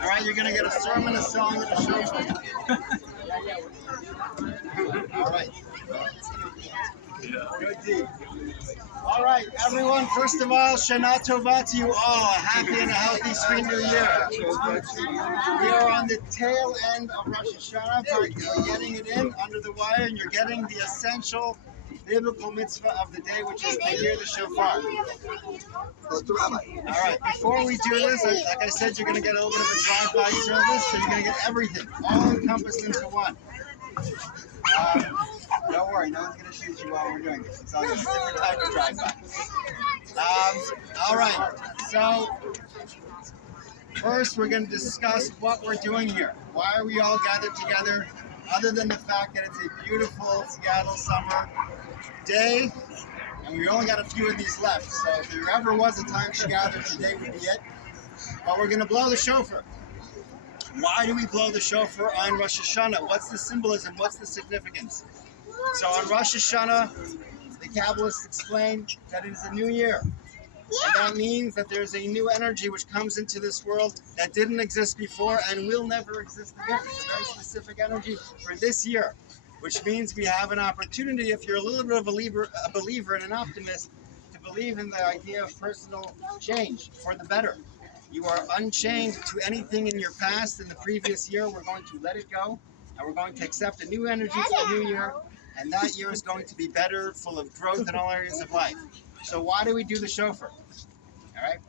All right, you're gonna get a sermon, a song, and a shofar. All right. Good deed. All right, everyone. First of all, Shana Tova to you all. A happy and a healthy, sweet New Year. We are on the tail end of Rosh Hashanah, but you're getting it in under the wire, and you're getting the essential biblical mitzvah of the day, which is to hear the shofar. All right, before we do this, like I said, you're going to get a little bit of a drive-by service, so you're going to get everything, all encompassed into one. Don't worry, no one's going to shoot you while we're doing this. It's all good. Different type of drive-by. All right, so first we're going to discuss what we're doing here. Why are we all gathered together, other than the fact that it's a beautiful Seattle summer day, and we only got a few of these left. So if there ever was a time to gather, today would be it. But we're going to blow the shofar. Why do we blow the shofar on Rosh Hashanah? What's the symbolism? What's the significance? So on Rosh Hashanah, the Kabbalists explain that it is a new year. And that means that there's a new energy which comes into this world that didn't exist before and will never exist again. It's a very specific energy for this year, which means we have an opportunity, if you're a little bit of a believer and an optimist, to believe in the idea of personal change for the better. You are unchained to anything in your past in the previous year. We're going to let it go, and we're going to accept a new energy for the new year, and that year is going to be better, full of growth in all areas of life. So why do we do the shofar? All right?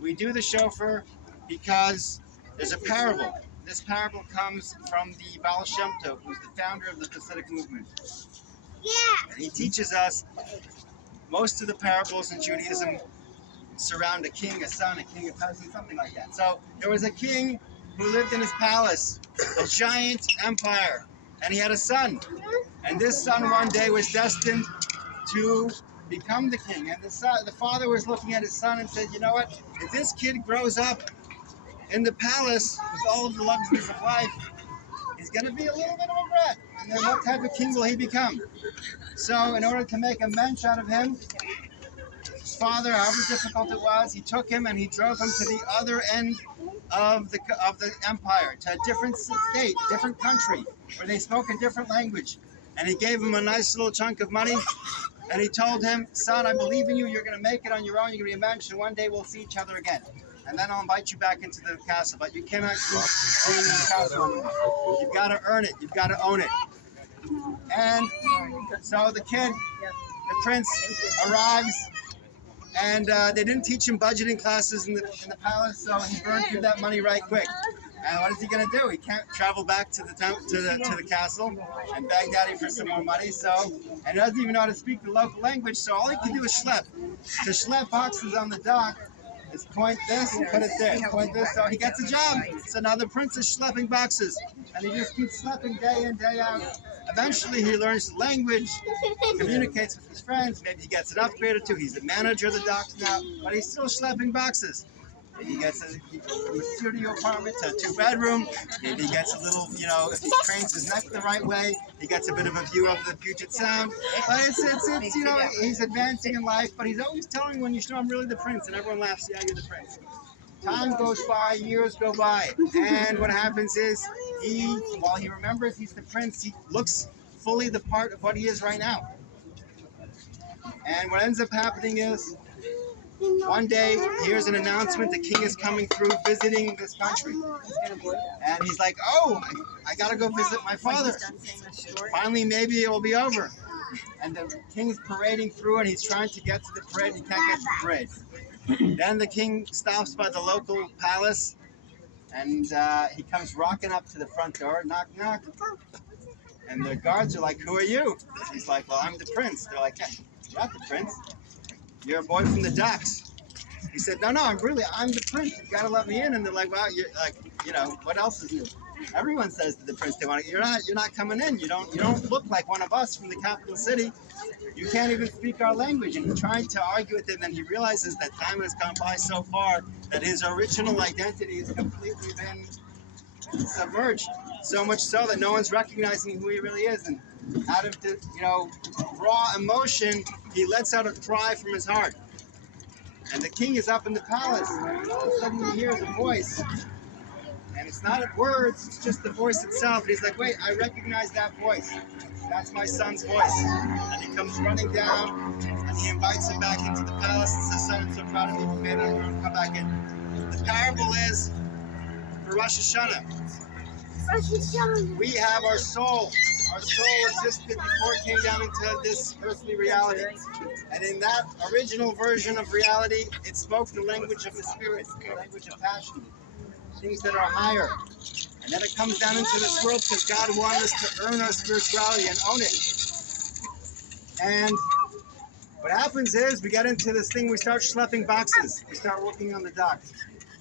We do the shofar because there's a parable. This parable comes from the Baal Shem Tov, who's the founder of the Hasidic movement. And he teaches us most of the parables in Judaism surround a king, a son, a king, a peasant, something like that. So there was a king who lived in his palace, a giant empire, and he had a son. And this son one day was destined to become the king. And the father was looking at his son and said, you know what, if this kid grows up in the palace with all of the luxuries of life, he's going to be a little bit of a brat. And then what type of king will he become? So in order to make a mensch out of him, his father, however difficult it was, he took him and he drove him to the other end of the empire, to a different state, different country, where they spoke a different language. And he gave him a nice little chunk of money, and he told him, son, I believe in you, you're going to make it on your own, you're going to be a mensch, and one day we'll see each other again. And then I'll invite you back into the castle, but you cannot keep staying in the castle anymore. You've got to earn it, you've got to own it. And so the kid, the prince, arrives, and they didn't teach him budgeting classes in the palace, so he burned through that money right quick. And what is he going to do? He can't travel back to the castle and beg daddy for some more money. So, and he doesn't even know how to speak the local language. So all he can do is schlep. To schlep boxes on the dock is point this, put it there, point this. So he gets a job. So now the prince is schlepping boxes, and he just keeps schlepping day in, day out. Eventually, he learns the language, communicates with his friends. Maybe he gets an upgrade or two. He's the manager of the docks now, but he's still schlepping boxes. Maybe he gets from a studio apartment to a two-bedroom. Maybe he gets a little, if he cranes his neck the right way, he gets a bit of a view of the Puget Sound. But it's he's advancing in life, but he's always telling when you show I'm really the prince, and everyone laughs, yeah, you're the prince. Time goes by, years go by, and what happens is while he remembers he's the prince, he looks fully the part of what he is right now. And what ends up happening is, one day, here's an announcement, the king is coming through visiting this country. And he's like, oh, I gotta go visit my father. Finally, maybe it will be over. And the king's parading through, and he's trying to get to the parade, and he can't get to the parade. Then the king stops by the local palace, and he comes rocking up to the front door, knock, knock. And the guards are like, who are you? He's like, well, I'm the prince. They're like, yeah, you're not the prince. You're a boy from the docks. He said, no, I'm the prince. You gotta let me in. And they're like, well, you're like, what else is new? Everyone says to the prince they want to. You're not coming in. You don't look like one of us from the capital city. You can't even speak our language. And he tried to argue with it. Then he realizes that time has gone by so far that his original identity has completely been submerged. So much so that no one's recognizing who he really is. And out of the raw emotion, he lets out a cry from his heart. And the king is up in the palace. And suddenly he hears a voice. And it's not words, it's just the voice itself. And he's like, wait, I recognize that voice. That's my son's voice. And he comes running down and he invites him back into the palace and says, son, I'm so proud of you. You made it. Come back in. The parable is for Rosh Hashanah. We have our soul. Our soul existed before it came down into this earthly reality. And in that original version of reality, it spoke the language of the spirit, the language of passion, things that are higher. And then it comes down into this world because God wanted us to earn our spirituality and own it. And what happens is we get into this thing, we start schlepping boxes. We start working on the docks.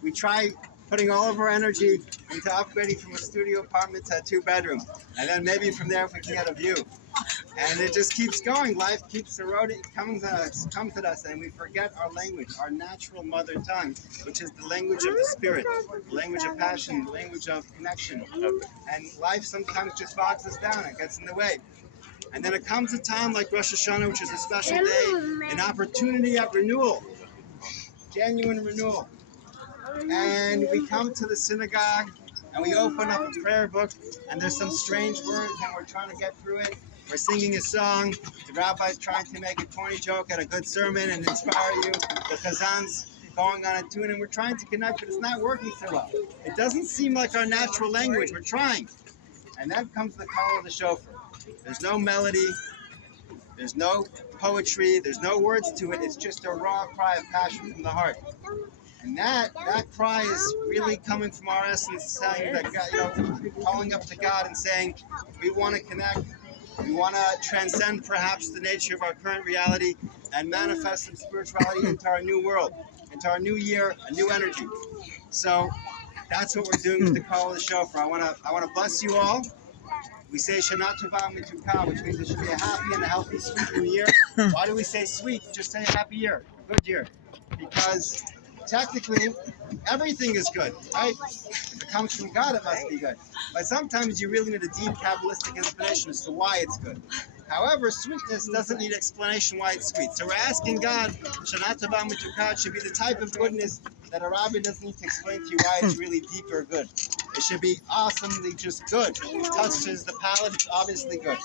We try putting all of our energy into upgrading from a studio apartment to a 2-bedroom. And then maybe from there if we can get a view. And it just keeps going. Life keeps eroding, comes at us, and we forget our language, our natural mother tongue, which is the language of the spirit, the language of passion, the language of connection. And life sometimes just bogs us down. It gets in the way. And then it comes a time like Rosh Hashanah, which is a special day, an opportunity at renewal, genuine renewal. And we come to the synagogue and we open up a prayer book and there's some strange words and we're trying to get through it. We're singing a song. The rabbi's trying to make a corny joke at a good sermon and inspire you. The chazan's going on a tune and we're trying to connect, but it's not working so well. It doesn't seem like our natural language. We're trying. And then comes the call of the shofar. There's no melody. There's no poetry. There's no words to it. It's just a raw cry of passion from the heart. And that cry is really coming from our essence, saying that God, calling up to God and saying, we want to connect, we want to transcend perhaps the nature of our current reality and manifest some spirituality into our new world, into our new year, a new energy. So that's what we're doing with the call of the shofar. I want to bless you all. We say Shana Tova Mituka, which means it should be a happy and a healthy, sweet new year. Why do we say sweet? Just say a happy year, a good year. Because technically, everything is good, right? If it comes from God, it must be good. But sometimes you really need a deep Kabbalistic explanation as to why it's good. However, sweetness doesn't need explanation why it's sweet. So we're asking God, Shana Tova Mituka should be the type of goodness that a rabbi doesn't need to explain to you why it's really deep or good. It should be awesomely just good. It touches the palate, it's obviously good.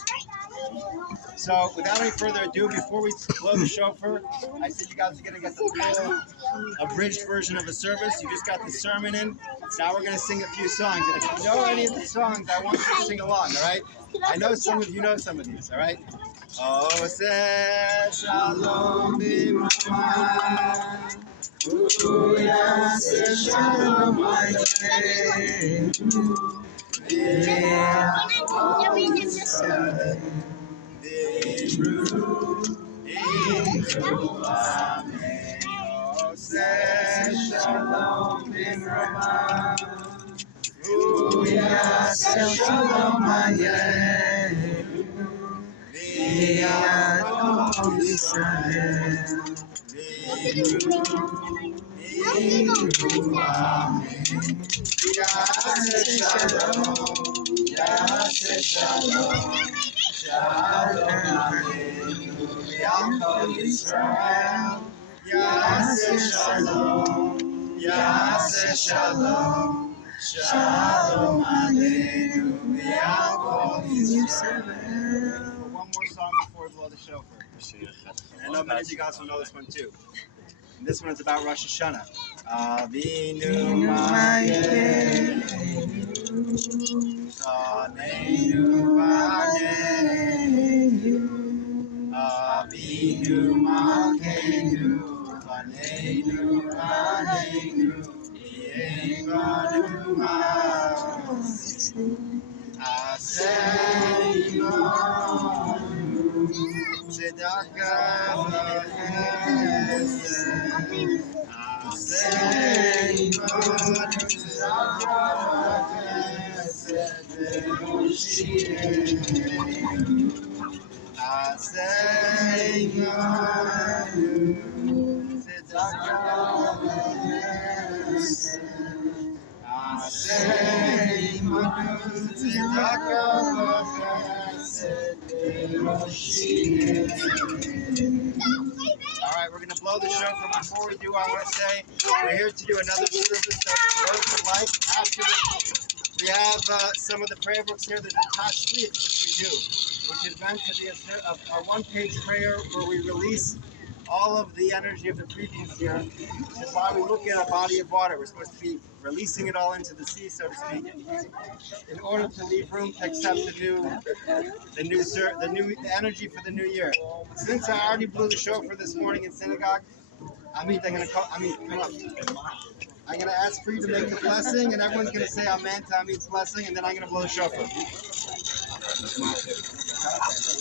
So without any further ado, before we blow the shofar, I said you guys are going to get the full abridged version of a service. You just got the sermon in. Now we're going to sing a few songs. And if you know any of the songs, I want you to sing along, all right? I know some of you know some of these, all right? Oseh shalom b'mamah, uyaseh shalom aleinu, v'yachol Yisrael v'yimru amen. Oseh shalom b'mamah, uyaseh shalom aleinu, v'yachol Yisrael v'yimru amen. Yaseh shalom, yaseh shalom, shalom aleinu, v'yachol Yisrael. Yaseh shalom, yaseh shalom, shalom aleinu, v'yachol Yisrael. One more song before we blow the shofar. I know many of you guys will know this one too. And this one is about Rosh Hashanah. Avinu Malkeinu, Saneinu Baneinu. Avinu Malkeinu, Saneinu Baneinu. Yeh Banu Mas, Aseh Imanu, Tzedakah v'chesed. Aseh Imanu, Tzedakah v'chesed, ve'oshienu. Aseh Imanu, Tzedakah v'chesed. Aseh Imanu, Tzedakah v'chesed, ve'oshienu. All right, we're going to blow the shofar. Before we do, I want to say we're here to do another service that those would like after have some of the prayer books here. There's a tashlit, which we do, which is meant to be a one-page prayer where we release all of the energy of the previous year, which is why we look at a body of water. We're supposed to be releasing it all into the sea, so to speak, in order to leave room to accept the energy for the new year. Since I already blew the shofar this morning in synagogue, come up. I'm gonna ask for you to make the blessing, and everyone's gonna say amen to Amit's blessing, and then I'm gonna blow the shofar.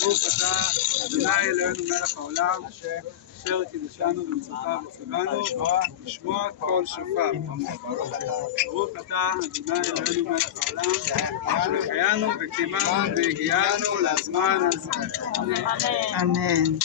ברוך אתה, אדוני אלוהינו מלך העולם, אשר קידשנו במצוותיו וציוונו לשמוע קול שופר. ברוך אתה, אדוני אלוהינו מלך העולם, אשר החיינו וקיימנו והגיענו לזמן הזה. אמן.